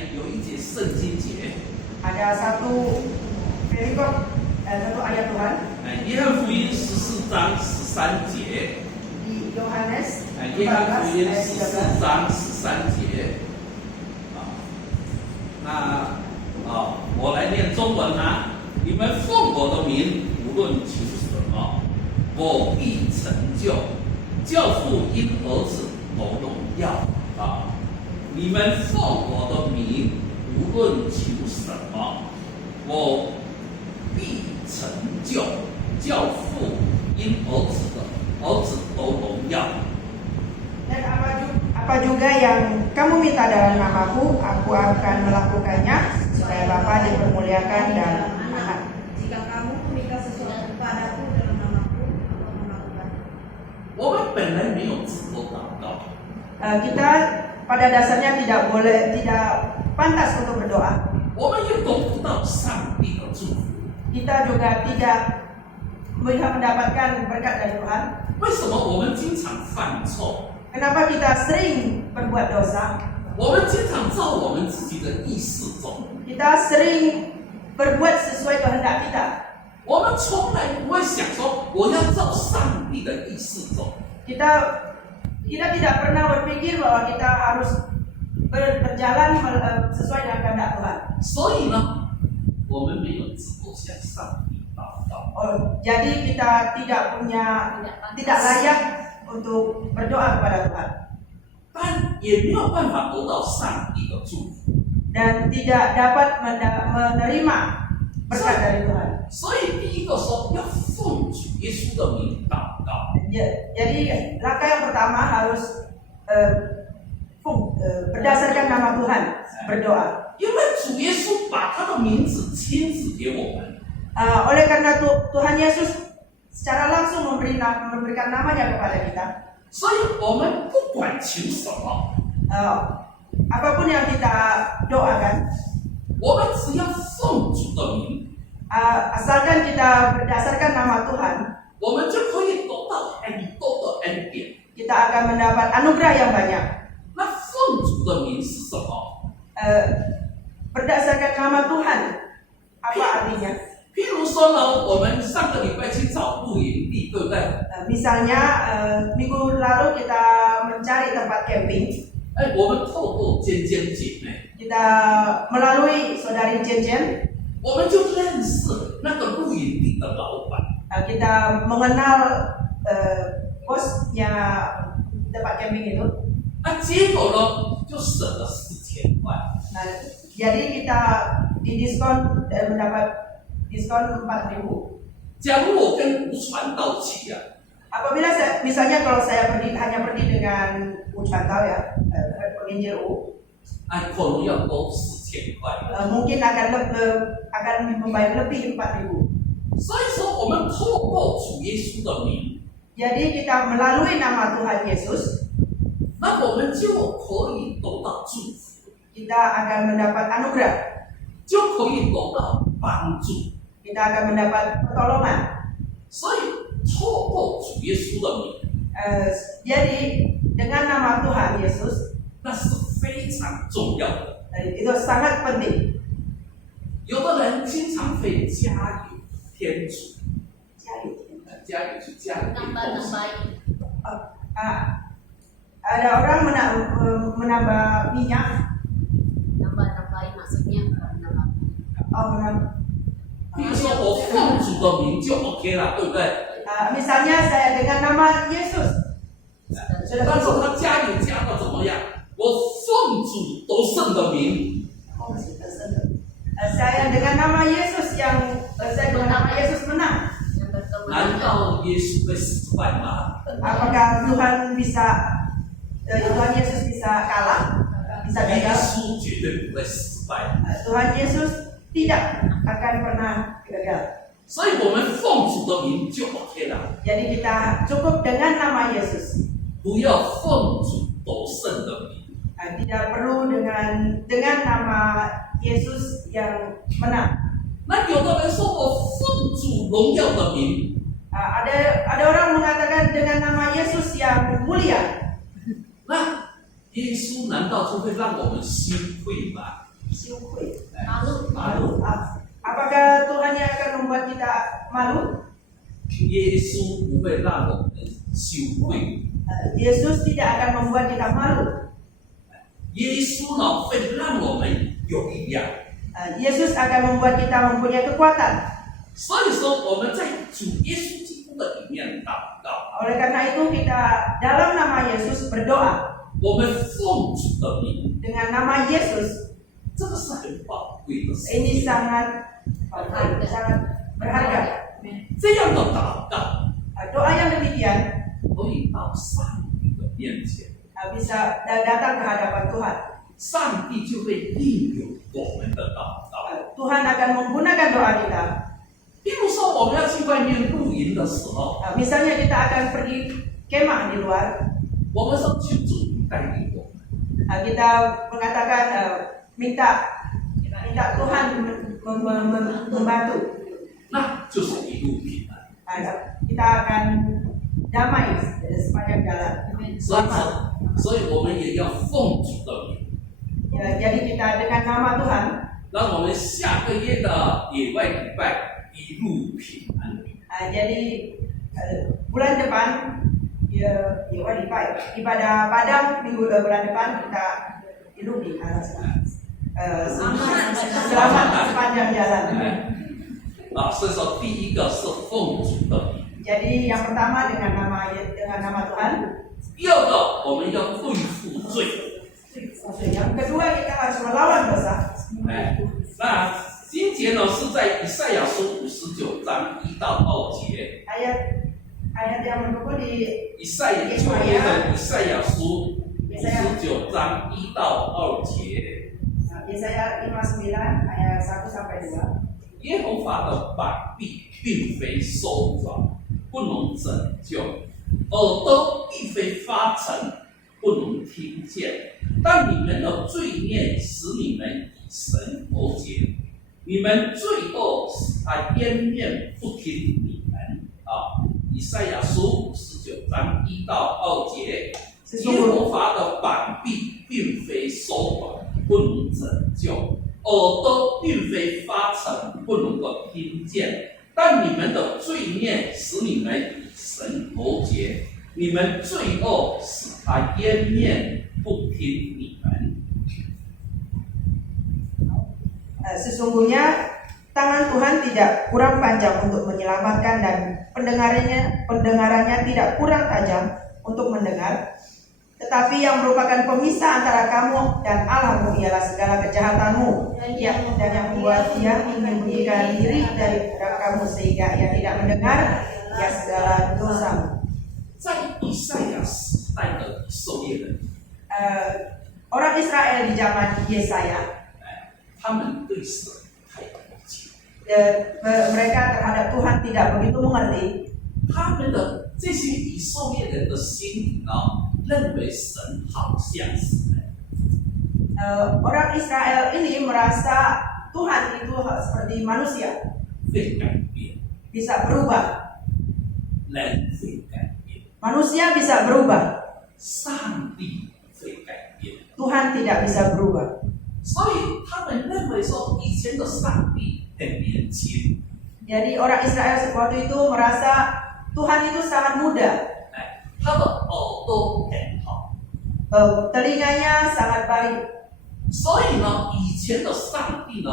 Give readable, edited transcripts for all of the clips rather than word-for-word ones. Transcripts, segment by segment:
有一节圣经节， Ada satu perikop, satu ayat Tuhan 约翰福音14章13节， di Yohanes 约翰 14 福音 ayat 14 13. 章13节。我来念中文啊。你们奉我的名，无论求什么，我必成就。教父因儿子得荣耀啊！你们奉我的名，无论求什么，我必成就。教父因儿子得荣耀。 Dan apa juga yang kamu minta dalam namaku, aku akan melakukannya supaya Bapa dipermuliakan dan Anak. Jika kamu meminta sesuatu kepadaku dalam namaku, aku akan melakukannya. 我们本来没有资格祷告， Kita pada dasarnya tidak pantas untuk berdoa. 我们也得不到上帝的祝福。 Kita juga tidak mendapatkan berkat dari Tuhan. 为什么我们经常犯错？ Kenapa kita sering berbuat dosa? 我们经常照我们自己的意识走， Kita sering berbuat sesuai kehendak kita. 我们从来不会想说我要照上帝的意识走。 Kita tidak pernah berpikir bahwa kita harus berjalan sesuai dengan kehendak Tuhan. 所以呢，我们没有资格向上帝祷告。 Jadi kita tidak layak untuk berdoa kepada Tuhan 但也没有办法得到上帝的祝福。 dan tidak dapat menerima berkat dari Tuhan. 所以第一个说要奉主耶稣的名祷告。 Jadi langkah yang pertama harus berdasarkan nama Tuhan berdoa. 因为主耶稣把他的名字亲自给我们， Oleh karena Tuhan Yesus secara langsung memberikan namanya kepada kita. 所以我们不管求什么， Apapun yang kita doakan, 我们只要奉主的名， asalkan kita berdasarkan nama Tuhan, 我们就可以得到很多的恩典。 kita akan mendapat anugerah yang banyak. 那奉主的名是什么？ Berdasarkan nama Tuhan, apa artinya? 譬如说呢，我们上个礼拜去找露营地，对不对？ Misalnya minggu lalu kita mencari tempat camping, 我们透过尖尖姐妹， kita melalui saudari Jen, 我们就认识那个露营地的老板。 kita mengenal bosnya tempat camping itu. 那结果呢，就省了4000块。 Jadi kita didiskon mendapat diskon 4.000. 假如我跟吴传道去啊， Apabila misalnya kalau saya hanya pergi dengan Ucantau ya, penginjil U, 可能要多4000块。 mungkin akan membayar lebih 4.000. 所以说，我们透过主耶稣的名， Jadi kita melalui nama Tuhan Yesus, 那我们就可以得到祝福， kita akan mendapat anugerah, 就可以得到帮助。 kita akan mendapat pertolongan. 所以，透过主耶稣的名， Jadi dengan nama Tuhan Yesus 那是非常重要的。 itu sangat penting. 有的人经常会加油天主，加油去加油天主。 Ada orang menambah minyak. Nambah-nambahin maksudnya nambah. 比如说我奉主的名就 OK 了，对不对？ Misalnya saya dengan nama Yesus. 但是他加油加到怎么样？我奉主得胜的名， Saya dengan nama Yesus saya dengan nama Yesus menang. Yang bertemu 难道耶稣会失败吗？ Apakah Tuhan Yesus bisa kalah? Bisa 耶 gagal? 稣绝对不会失败。 Tuhan Yesus tidak akan pernah gagal. 所以我们奉主的名就 OK 了， Jadi kita cukup dengan nama Yesus. 不要奉主得胜的名。 Tidak perlu dengan nama Yesus yang menang. 那有的人说我奉主荣耀的名， Ada orang mengatakan dengan nama Yesus yang mulia. 那耶稣难道就会让我们羞愧吗？ Syukur. Malu. Apakah Tuhan yang akan membuat kita malu? 耶稣不会让我们羞愧， Yesus tidak akan membuat kita malu. 耶稣呢会让我们有力量。 Yesus akan membuat kita mempunyai kekuatan. 所以说我们在主耶稣基督的里面祷告， Oleh karena itu kita dalam nama Yesus berdoa 我们奉主的名， dengan nama Yesus. 这个是很宝贵的事。 Ini sangat berharga. 这样的祷告 Doa yang demikian 可以到上帝的面前， bisa datang ke hadapan Tuhan. 上帝就会应允我们的祷告。 Tuhan akan menggunakan doa kita. 比如说，我们要去外面露营的时候， Misalnya kita akan pergi kemah di luar. 我们说求主带领我们。 Kita mengatakan minta Tuhan membantu. 那就是一路平安。 Kita akan damai sepanjang jalan. 所以我们也要奉主的名， Jadi kita dengan nama Tuhan, 让我们下个月的野外礼拜一路平安。 jadi bulan depan ibadah Padang minggu bulan depan kita hidup di selamat sepanjang jalan. 所以说第一个是奉主的名， Jadi yang pertama dengan nama Tuhan. 第二个我们要对付罪。 Yang kedua kita harus melawan dosa. 那今节呢是在以赛亚书59章1到2节。 Ayat yang mendukung di 以赛亚书59章1到2节。 Yesaya 59 ayat 1 sampai 2. 耶和华的膀臂并非收软，不能拯救；耳朵并非发沉，不能听见。但你们的罪孽使你们与神和解，你们罪恶使他掩面不听你们。以赛亚书59章1到2节，耶和华的膀臂并非收软，不能拯救；耳朵并非发沉，不能够听见。但你们的罪孽使你们与神和解，你们罪恶使他掩面不听你们。 Sesungguhnya tangan Tuhan tidak kurang panjang untuk menyelamatkan dan pendengarannya tidak kurang tajam untuk mendengar. Tetapi yang merupakan pemisah antara kamu dan Allahmu ialah segala kejahatanmu, dan yang membuat dia menyembunyikan diri daripada kamu sehingga ia tidak mendengar ya segala dosamu. 在以赛亚时代的以色列人， Orang Israel di zaman Yesaya, 他们对神太不解， mereka terhadap Tuhan tidak begitu mengerti. 他们的这些以色列人的心里呢，认为神好像是人。 Orang Israel ini merasa Tuhan itu seperti manusia, 会改变， bisa berubah. 人会改变， Manusia bisa berubah, 上帝会改变。 Tuhan tidak bisa berubah. 所以他们认为说，以前的上帝很年轻， Jadi orang Israel waktu itu merasa Tuhan itu sangat muda, 他的耳朵很好， telinganya sangat baik. 所以呢，以前的上帝呢，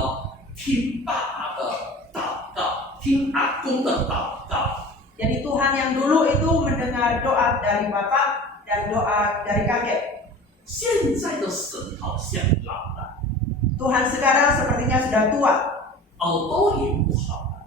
听爸爸的祷告，听阿公的祷告。 Jadi Tuhan yang dulu itu mendengar doa dari bapak dan doa dari kakek. 现在的神好像老了， Tuhan sekarang sepertinya sudah tua, 耳朵也不好了，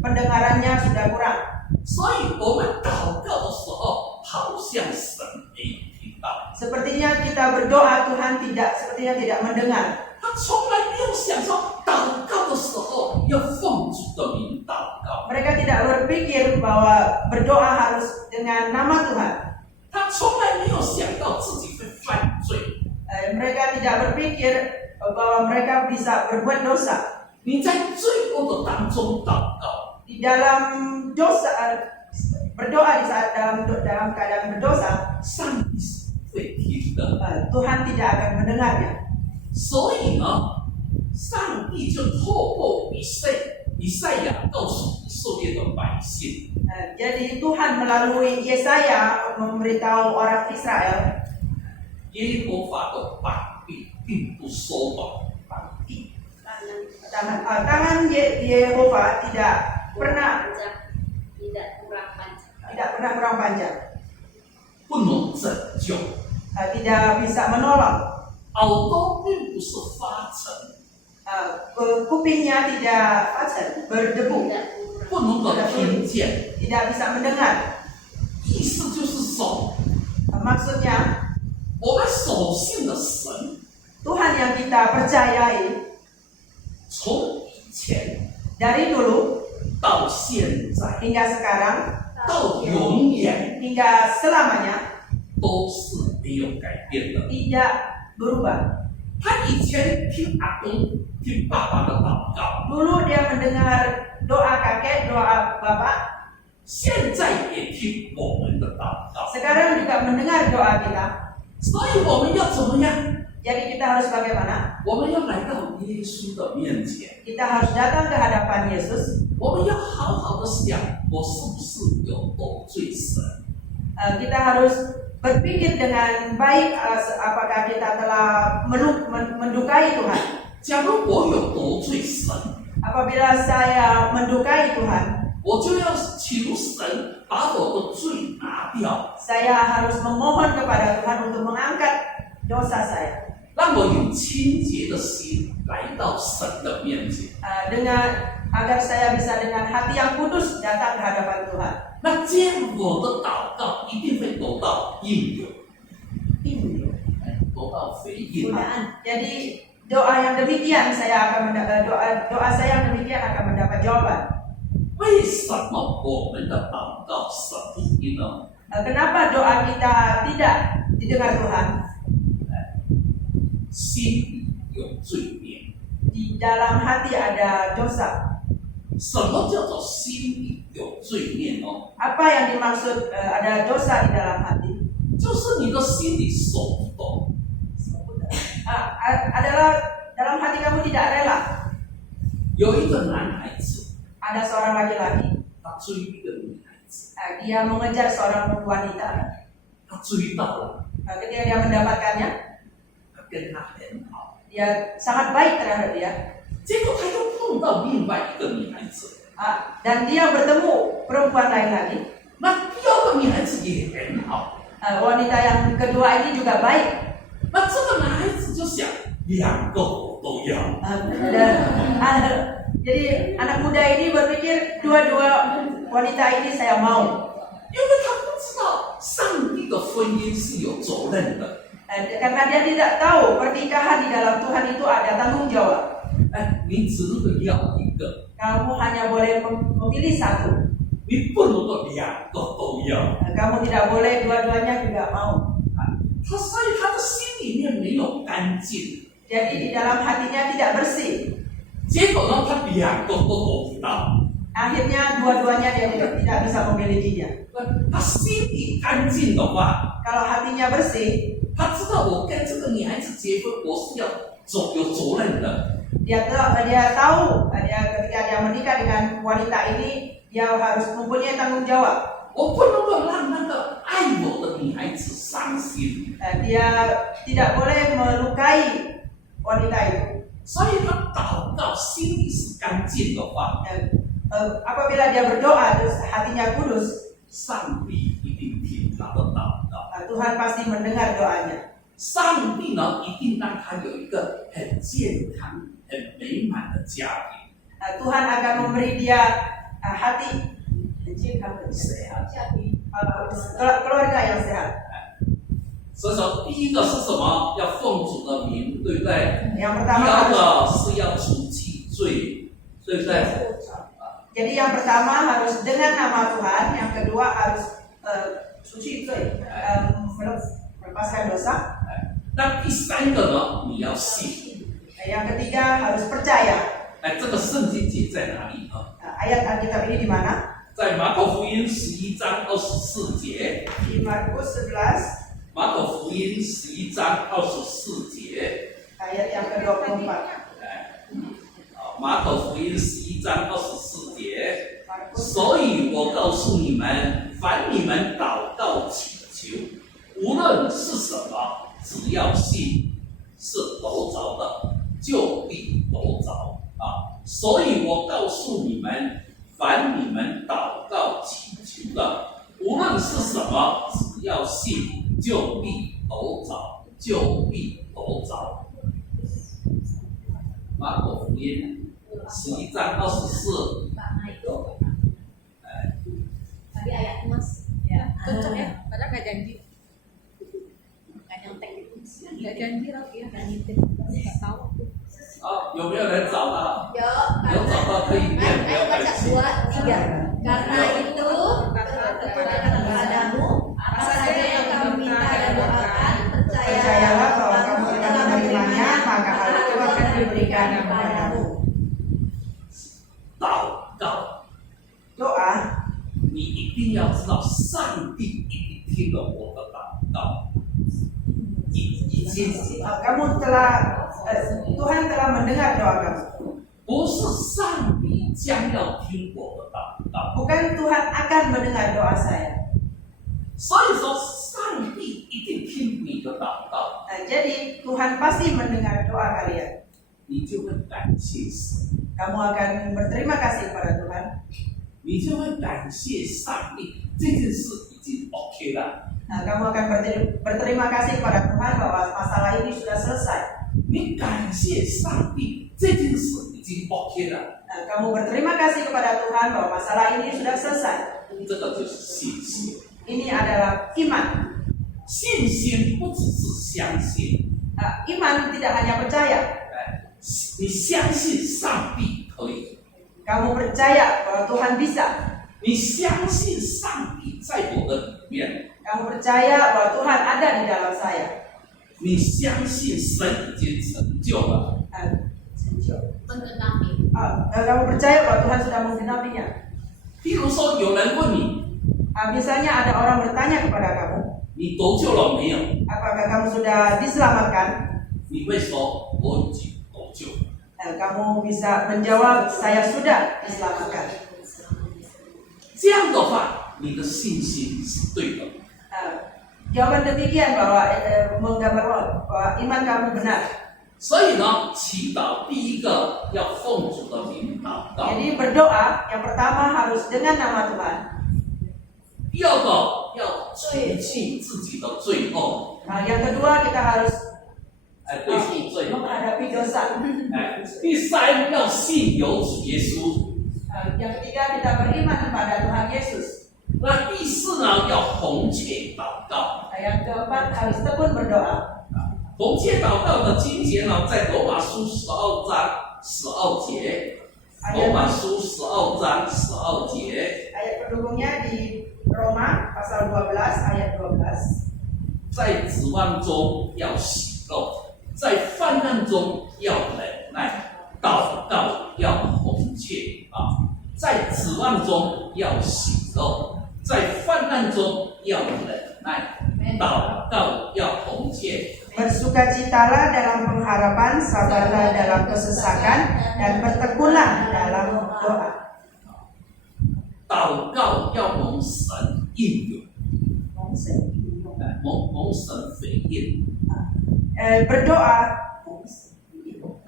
pendengarannya sudah kurang. 所以我们祷告的时候，好像神没有听到， Sepertinya kita berdoa Tuhan sepertinya tidak mendengar. 他从来没有想说祷告的时候要奉主的名祷告， Mereka tidak berpikir bahwa berdoa harus dengan nama Tuhan. 他从来没有想到自己会犯罪。 Mereka tidak berpikir bahwa mereka bisa berbuat dosa. 你在罪恶的当中祷告， Di dalam dosa, berdoa di saat dalam keadaan berdosa, 上帝会听。听的。 Tuhan tidak akan mendengarnya. 所以呢，上帝就透过以赛亚告诉以色列的百姓， Jadi Tuhan melalui Yesaya memberitahu orang Israel, 耶和华的膀臂并不缩短。 tangan Yehova tidak pernah tidak kurang panjang. 不能拯救， tidak bisa menolong. 耳朵并不是发沉， Kupingnya tidak berdebu, Tidak kurang. 不能够听见。 tidak bisa mendengar. 意思就是说， Maksudnya 我们所信的神， Tuhan yang kita percayai 从以前 dari dulu 到现在 hingga sekarang 到永远 hingga selamanya 都是没有改变的。 tidak berubah. 他以前听阿公、听爸爸的祷告， Dulu dia mendengar doa kakek, doa bapak, 现在也听我们的祷告。 sekarang juga mendengar doa kita. 所以我们要怎么样？ Jadi kita harus bagaimana? 我们要来到耶稣的面前， Kita harus datang ke hadapan Yesus. 我们要好好的想，我是不是有得罪神？ Kita harus berpikir dengan baik apakah kita telah mendukai Tuhan. 假如我有得罪神， Apabila saya mendukai Tuhan, 我就要求神把我的罪拿掉， saya harus memohon kepada Tuhan untuk mengangkat dosa saya. 让我有清洁的心来到神的面前。 Agar saya bisa dengan hati yang kudus datang ke hadapan Tuhan. 那这样我的祷告一定会得到应允，得到回应。 Jadi doa yang demikian saya akan doa saya yang demikian akan mendapat jawaban. 为什么我们的祷告神不听呢？ Kenapa doa kita tidak didengar Tuhan? 心里有罪孽。 Di dalam hati ada dosa. 什么叫做心里有罪孽呢？ Apa yang dimaksud ada dosa di dalam hati? 就是你的心里手不动， Adalah dalam hati kamu tidak rela. 有一个男孩子， Ada seorang laki-laki, 他追一个女孩子， dia mengejar seorang wanita. 他追到了， Ketika dia mendapatkannya, 他跟他很好， dia sangat baik terhadap dia. 结果他又碰到另外一个女孩子， Dan dia bertemu perempuan lain lagi. 那第二个女孩子也很好， Wanita yang kedua ini juga baik. 那这个男孩子就想两个我都要， Jadi anak muda ini berpikir dua-dua wanita ini saya mau. 因为他不知道上帝的婚姻是有责任的。 Karena dia tidak tahu pernikahan di dalam Tuhan itu ada tanggung jawab. 你只能要一个， Kamu hanya boleh memilih satu. 你不能够两个都要。 Kamu tidak boleh dua-duanya juga mau. 所以他的心里面没有干净， Jadi di dalam hatinya tidak bersih. 结果呢，他两个都得不到。 Akhirnya dua-duanya dia tidak bisa memilikinya. 他心里干净的话， Kalau hatinya bersih, 他知道我跟这个女孩子结婚，我是要有责任的。 dia tahu ketika dia menikah dengan wanita ini, dia harus mempunyai tanggung jawab. 我不能够让那个爱我的女孩子伤心， Dia tidak boleh melukai wanita itu. 所以他祷告心里是干净的话， Apabila dia berdoa terus hatinya kudus, 上帝一定听他的祷告。 Tuhan pasti mendengar doanya. 上帝呢，一定让他有一个很健康、很美满的家庭。 Tuhan akan memberi dia hati sehat. keluarga yang sehat. 所以说，第一个是什么？要奉主的名，对不对？ Yang 第 pertama 二 harus, 个是要除去罪，对不对？ jadi yang pertama harus dengan nama Tuhan, yang kedua harus suci melepaskan dosa. 那第三个呢？你要信。 Yang ketiga harus percaya. 这个圣经节在哪里呢？ Ayat Alkitab ini di mana? 在马可福音11章24节。 Di Markus 11马可福音11章24节， ayat yang ke-24. 马可福音11章24节。 Markus 所以我告诉你们，凡你们祷告祈求，无论是什么，只要信是得着的，就必得着啊！所以我告诉你们，凡你们祷告祈求的，无论是什么，只要信，就必得着，就必得着。马可福音11章24。 Tadi ayat mas. Ya, cocok ya, padahal nggak janji, nggak nyontek gitu, nggak janji lah ya, nggak nitip, nggak tahu tuh. 有没有人找到？ Yo, 有找到可以念，不要 ayo 担 baca 心。 2, 3. Karena itu kepadamu apa saja yang kamu minta dan doakan, percayalah bahwa kamu akan menerimanya, maka hal itu akan diberikan kepadamu. 祷告， Doa, 你一定要知道，上帝一定听了我的祷告。已经 kamu telah Tuhan telah mendengar doa kamu. 不是上帝将要听我的祷告， Bukan Tuhan akan mendengar doa saya. 所以说上帝一定听你的祷告， Nah, jadi Tuhan pasti mendengar doa kalian. 你就会感谢神， Kamu akan berterima kasih kepada Tuhan. 你就会感谢上帝，这件事已经 OK 了。 Nah, kamu akan berterima kasih kepada Tuhan bahwa masalah ini sudah selesai. 你感谢上帝，这件事已经 OK 了。 Nah, kamu berterima kasih kepada Tuhan bahwa masalah ini sudah selesai. 这个就是信心。 Ini adalah iman. 信心不只是相信， Iman tidak hanya percaya. 你相信上帝可以， Kamu percaya bahwa Tuhan bisa. 你相信上帝在我的里面， Kamu percaya bahwa Tuhan ada di dalam saya. 你相信神已经成就了。 Menggenapi. Kamu percaya bahwa Tuhan sudah menggenapinya. 譬如说，有人问你， Misalnya ada orang bertanya kepada kamu, 你得救了没有？ apakah kamu sudah diselamatkan? 你会说我已经得救了。 Kamu bisa menjawab, saya sudah diselamatkan. 这样的话，你的信心是对的。 Jawaban demikian bahwa menggambar bahwa iman kamu benar. 所以呢，祈祷第一个要奉主的名祷告， Jadi berdoa yang pertama harus dengan nama Tuhan. 第二个要除去自己的罪恶， Yang kedua kita harus 对付罪恶。 menghadapi dosa. 第三要信有主耶稣。 Yang ketiga kita beriman kepada Tuhan Yesus. 那第四呢，要红切祷告。 Yang keempat harus tekun berdoa. 红切祷告的经节呢，在罗马书12章12节。罗马书12章12节， Ayat pendukungnya di Roma pasal 12 ayat 12. 在指望中要喜乐，在患难中要忍耐，祷告要红切啊！在指望中要喜乐，在患难中要忍耐，祷告要红切。 Bersukacitalah dalam pengharapan, sabarlah dalam kesesakan, dan bertekunlah dalam doa. 祷告要蒙神应允，蒙神回应。 Berdoa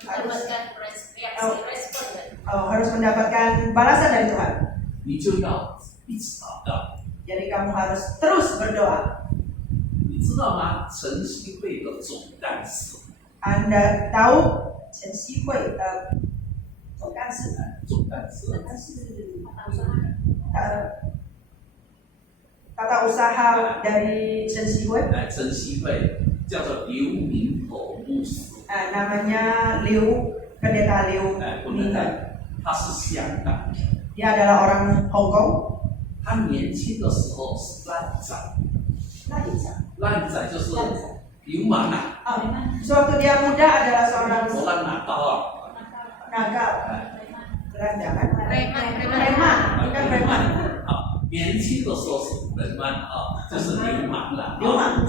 Mendapatkan respon. harus mendapatkan balasan dari Tuhan. 你就要一直祷告。 Jadi kamu harus terus berdoa. 你知道吗？晨曦会的总干事， Anda tahu Chen Xihui总干事tata usaha dari Chen Xihui 晨曦会叫做刘明斗牧师， namanya Pendeta Liu 不 Minggu. 能，他是香港人， Dia adalah orang Hong Kong. 他年轻的时候是烂仔，烂仔就是流氓啊， Sewaktu dia muda adalah seorang 手烂拿刀啊， nakal, gelandangan, Preman. preman, bukan preman. 年轻的时候是人man就是流氓了。 Dilma.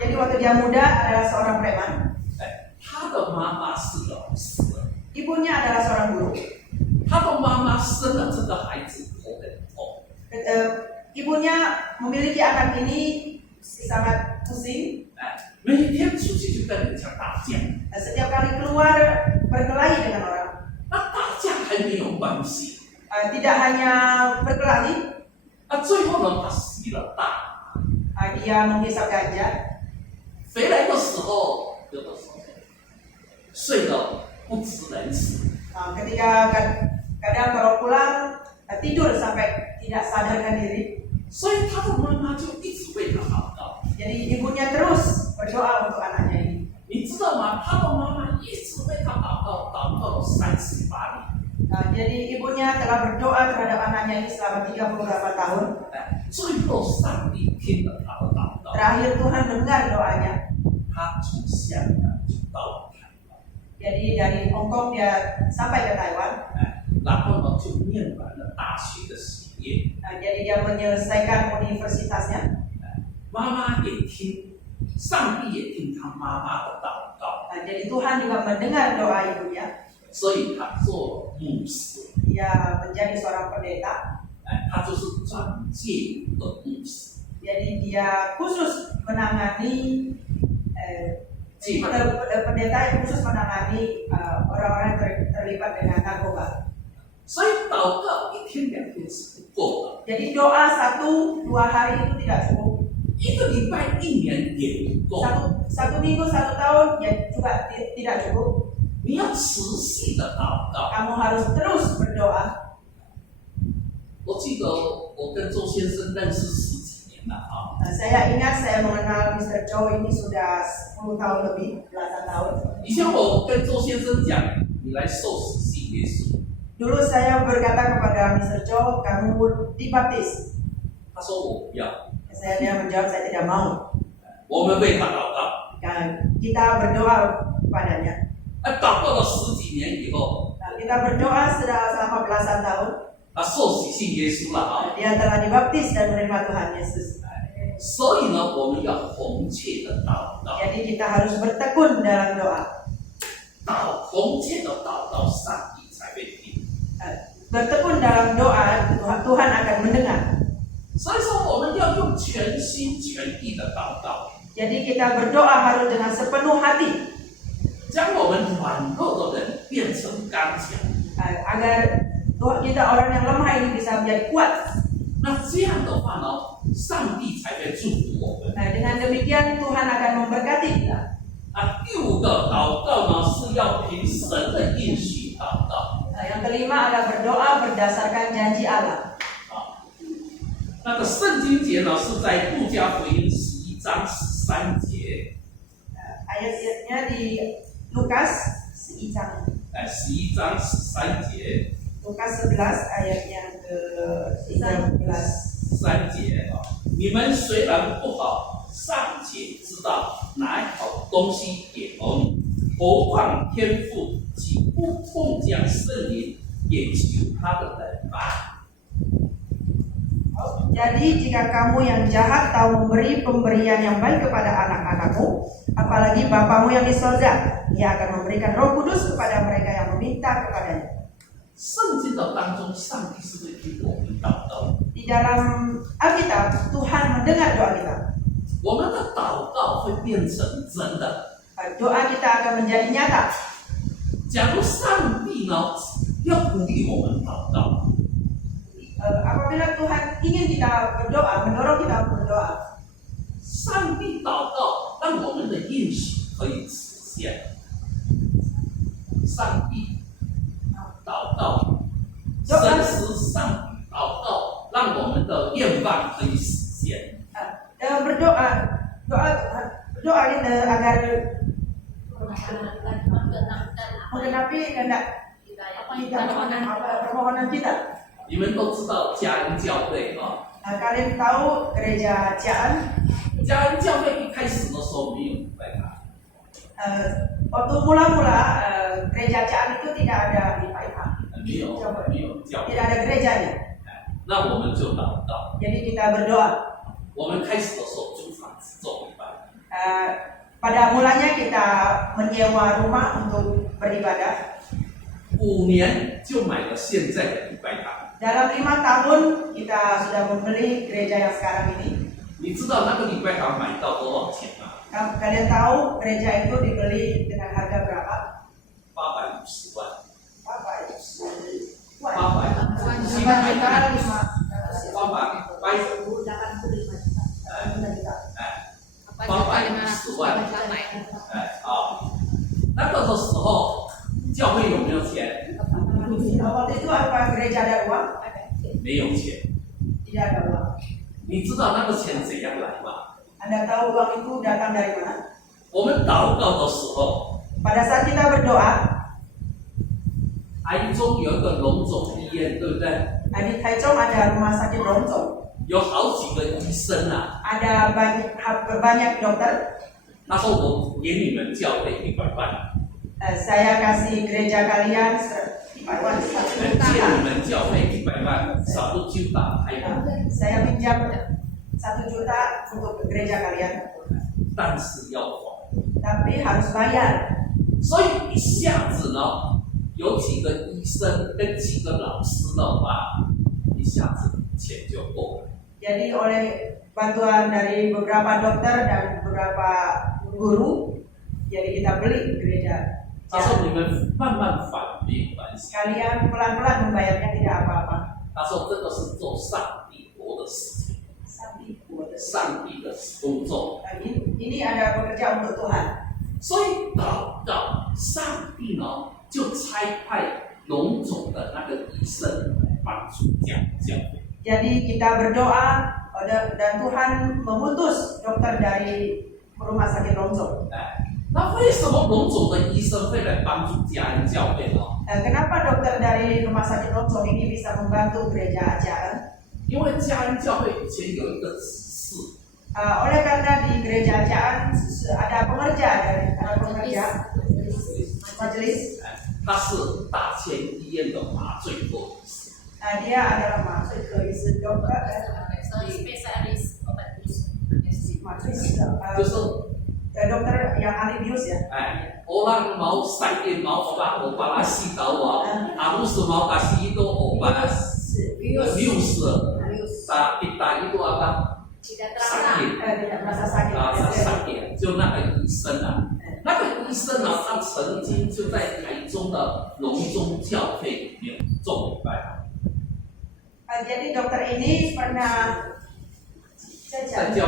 Jadi waktu dia muda adalah seorang preman. 他的妈妈是老师， Ibunya adalah seorang guru. 他的妈妈生了这个孩子头很痛， Ibunya memiliki anak ini sangat pusing. 每天出去就跟人家打架， Setiap kali keluar berkelahi dengan orang. 那打架还没有关系， Tidak hanya berkelahi, 最后呢，他吸了大麻， dia menghisap ganja. 回来的时候有的时候睡得不知人死， Ketika kadang kalau pulang tidur sampai tidak sadarkan diri. 所以他的妈妈就一直为他祷告。 Jadi ibunya terus berdoa untuk anaknya ini. 你知道吗？他的妈妈一直为他祷告，祷告了38年。 Jadi ibunya telah berdoa terhadap anaknya ini selama 38 tahun. 最后上帝听了他的祷告， Terakhir Tuhan dengar doanya. 他从香港就到了台湾， Jadi dari Hong Kong dia sampai ke Taiwan. 然后呢就念完了大学的学业。 Jadi dia menyelesaikan universitasnya. 妈妈也听，上帝也听他妈妈的祷告， Jadi Tuhan juga mendengar doa ibunya. 所以他做了牧师， Dia menjadi seorang pendeta. 他就是专戒的牧师。 Jadi dia khusus menangani pendeta yang khusus menangani orang-orang yang terlibat dengan narkoba. 所以祷告一天两天是不够的， Jadi doa 1-2 hari itu tidak cukup. 一个礼拜一年也不够， Satu minggu 1 tahun ya juga tidak cukup. 你要持续的祷告。 Kamu harus terus berdoa. 我记得我跟周先生认识10几年了啊， Saya ingat saya mengenal Mr. Chow ini sudah 10 tahun lebih, belasan tahun. 以前我跟周先生讲，你来受洗信耶稣， Dulu saya berkata kepada Mr. Chow, kamu dibaptis. 他说我不要， Dia menjawab, saya tidak mau. 我们为他祷告。 Dan kita berdoa kepadanya. 祷告了10几年以后， Kita berdoa sudah selama belasan tahun. 他受洗信耶稣了啊。 Dia telah dibaptis dan menerima Tuhan Yesus. 所以呢，我们要恒切的祷告， Jadi kita harus bertekun dalam doa. 恒切的祷告，上帝才会听。 Bertekun dalam doa, Tuhan akan mendengar. 所以说，我们要用全心全意的祷告， Jadi kita berdoa harus dengan sepenuh hati. 将我们软弱的人变成刚强。 Agar kita orang yang lemah ini bisa menjadi kuat. 那这样的话呢，上帝才会祝福我们。 Dengan demikian Tuhan akan memberkati kita. 第5个祷告呢，是要凭神的应许祷告。 Yang kelima adalah berdoa berdasarkan janji Allah. 那个圣经节呢，是在路加福音11章13节。 Ayatnya di Lukas 11 11章13节。 Lukas 11 ayat yang ke-13. 3节啊，你们虽然不好，尚且知道拿好东西给儿女，何况天父岂不奉讲圣灵也求他的人吗？ Jadi jika kamu yang jahat tahu memberi pemberian yang baik kepada anak-anakmu, apalagi Bapamu yang di sorga, Ia akan memberikan Roh Kudus kepada mereka yang meminta kepadanya. 圣经的当中，上帝是不是听我们祷告？ Di dalam Alkitab, Tuhan mendengar doa kita. 我们的祷告会变成真的。 Doa kita akan menjadi nyata. 假如上帝呢要鼓励我们祷告， Apabila Tuhan ingin kita berdoa, mendorong kita untuk berdoa, 上帝祷告让我们的应许可以实现。上帝祷告，神使上帝祷告，让我们的愿望可以实现。 dalam berdoa ini agar menggenapi kehendak permohonan kita. 你们都知道嘉恩教会啊， Kalian tahu gereja Cian? 嘉恩教会一开始的时候没有礼拜堂， Waktu mula-mula gereja Cian itu tidak ada di Paipang, 没有教会， tidak ada gerejanya. 那我们就祷告。 Jadi kita berdoa. 我们开始的时候租房子做礼拜， Pada mulanya kita menyewa rumah untuk beribadah. 5年就买了现在的礼拜堂。 Dalam 5 tahun kita sudah membeli gereja yang sekarang ini. 你知道那个礼拜堂买到多少钱吗？ Kalian tahu gereja itu dibeli dengan harga berapa? 850万。 800 万。那个的时候，教会有没有钱？ Waktu itu apa gereja ada uang? 没有钱。 Tidak ada uang. 你知道那个钱怎样来吗？ Anda tahu uang itu datang dari mana? 我们祷告的时候， Pada saat kita berdoa, 台中有一个荣总医院，对不对？ di Taichung ada rumah sakit Rongzong. 有好几个医生啊。 Ada banyak dokter. 他说我给你们教会100万， Saya kasih gereja kalian 100 万. 借你们教会100万，少不就打开了。 Saya pinjam 1 juta untuk gereja kalian. 但是要还。 Tapi harus bayar. 所以一下子呢，有几个医生跟几个老师的话，一下子钱就够了。 Jadi oleh bantuan dari beberapa dokter dan beberapa guru, jadi kita beli gereja. 他说你们慢慢还没有关系。 Kalian pelan-pelan membayarnya tidak apa-apa. 他说这个是做上帝国的事情，上帝的工作。 Ini ada pekerjaan untuk Tuhan. 所以祷告，上帝呢就差派荣总的那个医生来帮助教会。 Jadi kita berdoa dan Tuhan memutus dokter dari rumah sakit Rongzong. 那为什么荣总的医生会来帮助家人教会呢？ Kenapa dokter dari rumah sakit Rongzong ini bisa membantu gereja Ajaan? 因为家人教会以前有一个指示， Oleh karena di gereja Ajaan ada pengerja majelis. 他是大千医院的麻醉科医师。 Dia adalah maksud keisi dokter. 就是 dokter yang ahli bius ya. 我让毛塞电毛发，我把它洗到我，不是毛把洗都我把它bius，打一个apa？ sakit， tidak merasa sakit. sakit， 就那个医生啊，那个医生啊，他曾经就在台中的隆中教会里面做礼拜。 Jadi dokter ini pernah dia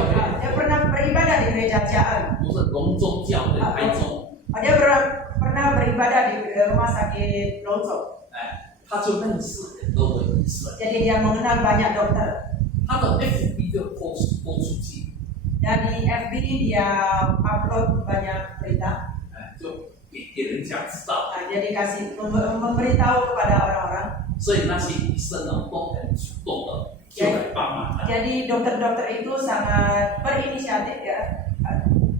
pernah beribadah di gereja Ajaan. 不是隆中教会，台中。 Dia pernah beribadah di rumah sakit Rongzong. 他就认识很多的医生。 Jadi dia mengenal banyak dokter. 他的 FB 就播出去。 Dan di FB dia upload banyak berita. 就给人家知道。 Jadi kasih memberitahu kepada orang-orang. 所以那些医生呢都很主动的就来帮忙他。 Jadi dokter-dokter itu sangat berinisiatif ya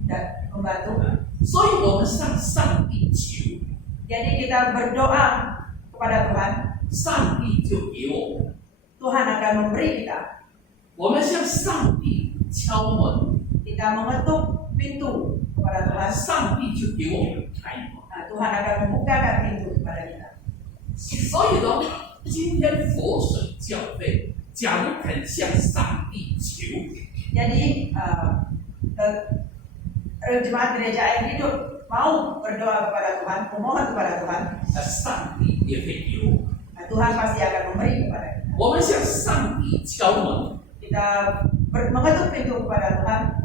dan membantu. 所以我们向上帝求， Jadi kita berdoa kepada Tuhan, 上帝就给我们； Tuhan akan memberi kita. 我们向上帝敲门， Kita mengetuk pintu kepada Tuhan, 上帝就给我们开门。 Tuhan akan membukakan pintu kepada kita. 所以呢，今天佛水教会，假如肯向上帝求， Jadi jemaat gereja air hidup mau berdoa kepada Tuhan, memohon kepada Tuhan, 上帝也会给我们。 Tuhan pasti akan memberi kepada kita. 我们向上帝敲门， Kita mengetuk pintu kepada Tuhan,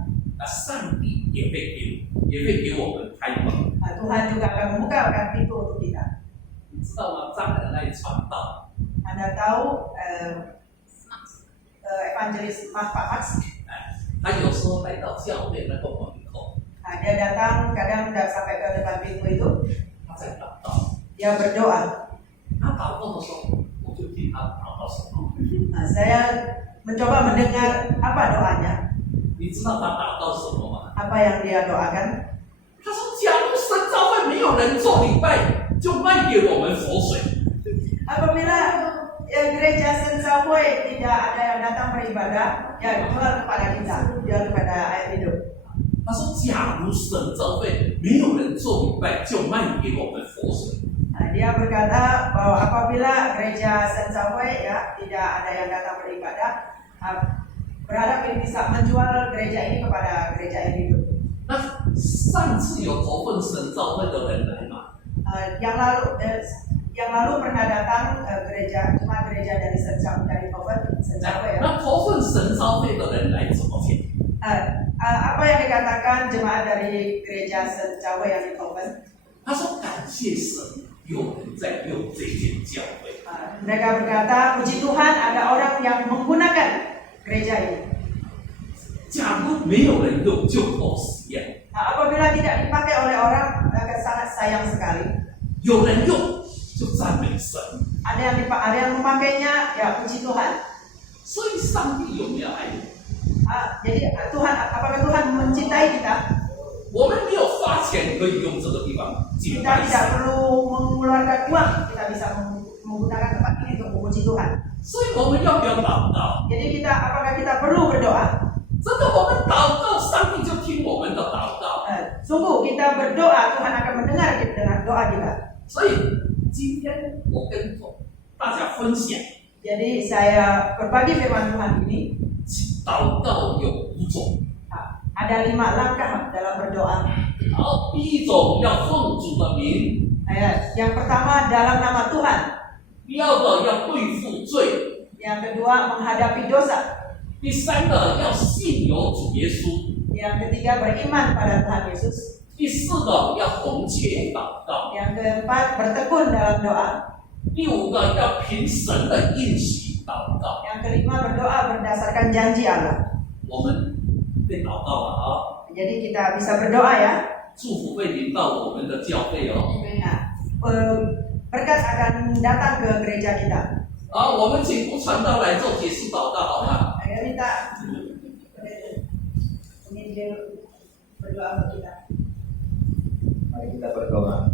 上帝也会给我们开门。 Tuhan juga akan membukakan pintu untuk kita. 你知道吗？张人来传道， Anda tahu evangelis Pak Max? 他有时候来到教会那个门口， Dia datang kadang sampai ke depan pintu itu, 他在祷告。 dia berdoa. 他祷告的时候，我就听他祷告什么？ Saya mencoba mendengar apa doanya, 你知道他祷告什么吗？ apa yang dia doakan. 他说：“假如神召会没有人做礼拜，就卖给我们佛水。” Apabila gereja Sensawai tidak ada yang datang beribadah, ya jual kepada kita, jual kepada air hidup. 他说：“假如神召会没有人做礼拜，就卖给我们活水。 Dia berkata bahwa apabila gereja Sensawai ya tidak ada yang datang beribadah, berharap ini bisa menjual gereja ini kepada gereja air hidup. 那上次有投份神召会的人来吗？ Yang lalu pernah datang gereja dari Sensawai ya. 那投份神召会的人来怎么骗？ Apa yang dikatakan jemaat dari gereja Sensawai yang di Kopen? 他说：感谢神，有人在用这间教会。 Mereka berkata, puji Tuhan ada orang yang menggunakan gereja ini. 假如没有人用，就够实验； Apabila tidak dipakai oleh orang, sangat sayang sekali. 有人用，就赞美神。 Ada yang memakainya, ya puji Tuhan. 所以，上帝有没有爱你？ Jadi apakah Tuhan mencintai kita? 我们没有花钱可以用这个地方敬 Kita 拜 tidak 神， perlu mengeluarkan uang, kita bisa menggunakan tempat ini untuk memuji Tuhan. 所以我们要不要祷告？ Jadi apakah kita perlu berdoa? 真的，我们祷告，上帝就听我们的祷告。 Sungguh kita berdoa, Tuhan akan mendengar kita dengan doa kita. 所以，今天我跟大家分享， Jadi saya berbagi firman Tuhan ini. 祷告有5种。 Ada 5 langkah dalam berdoa. 好，第一种要奉主的名， Yang pertama dalam nama Tuhan. 第二个要对付罪， Yang kedua menghadapi dosa. 第三个要信有主耶稣， Yang ketiga beriman pada Tuhan Yesus. 第四个要恒切祷告， Yang keempat bertekun dalam doa. 第五个要凭神的应许祷告。 Yang kelima berdoa berdasarkan janji Allah. 我们被祷告了啊， Jadi kita bisa berdoa ya. 祝福会临到我们的教会哦。 Berkat akan datang ke gereja kita. 好，我们请吴传道来做结束祷告，好吗？ Saya minta penginjil berdoa untuk kita. Mari kita berdoa.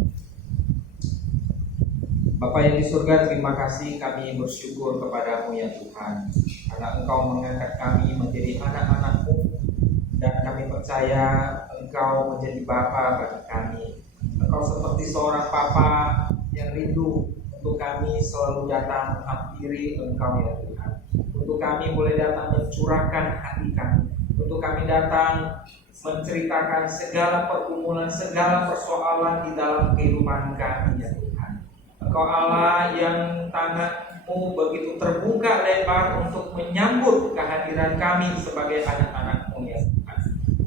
Bapa yang di surga, terima kasih, kami bersyukur kepadamu ya Tuhan, karena Engkau mengangkat kami menjadi anak-anak-Mu, dan kami percaya Engkau menjadi Bapa bagi kami. Engkau seperti seorang Papa yang rindu untuk kami selalu datang menghampiri Engkau ya Tuhan, untuk kami boleh datang mencurahkan hati kami, untuk kami datang menceritakan segala pergumulan, segala persoalan di dalam kehidupan kami ya Tuhan. Engkau Allah yang tangan-Mu begitu terbuka lebar untuk menyambut kehadiran kami sebagai anak-anak-Mu ya Tuhan.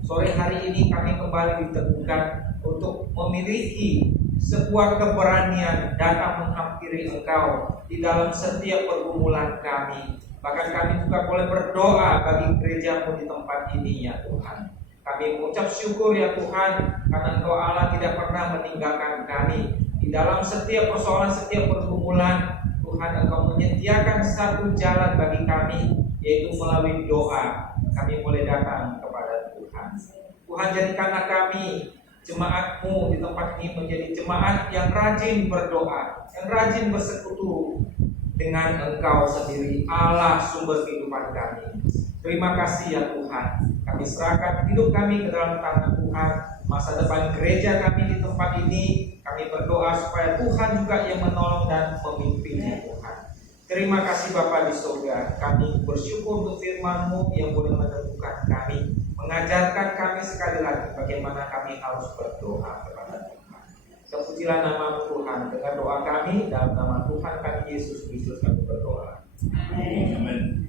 Sore hari ini kami kembali diteguhkan untuk memiliki sebuah keberanian datang menghampiri Engkau di dalam setiap pergumulan kami. Bahkan kami juga boleh berdoa bagi gereja-Mu di tempat ini ya Tuhan. Kami mengucap syukur ya Tuhan, karena Engkau Allah tidak pernah meninggalkan kami. Di dalam setiap persoalan, setiap pergumulan, Tuhan Engkau menyediakan satu jalan bagi kami, yaitu melalui doa. Kami boleh datang kepada Tuhan. Tuhan, jadikanlah kami, jemaat-Mu di tempat ini menjadi jemaat yang rajin berdoa, yang rajin bersekutu dengan Engkau sendiri, Allah sumber kehidupan kami. Terima kasih ya Tuhan. Kami serahkan hidup kami ke dalam tangan Tuhan. Masa depan gereja kami di tempat ini, kami berdoa supaya Tuhan juga yang menolong dan memimpinnya Tuhan. Terima kasih Bapa di surga. Kami bersyukur untuk firman-Mu yang boleh meneguhkan kami, mengajarkan kami sekali lagi bagaimana kami harus berdoa kepada Tuhan. Terpujilah nama Tuhan. Dengan doa kami dalam nama Tuhan kami Yesus Kristus kami berdoa. Amin.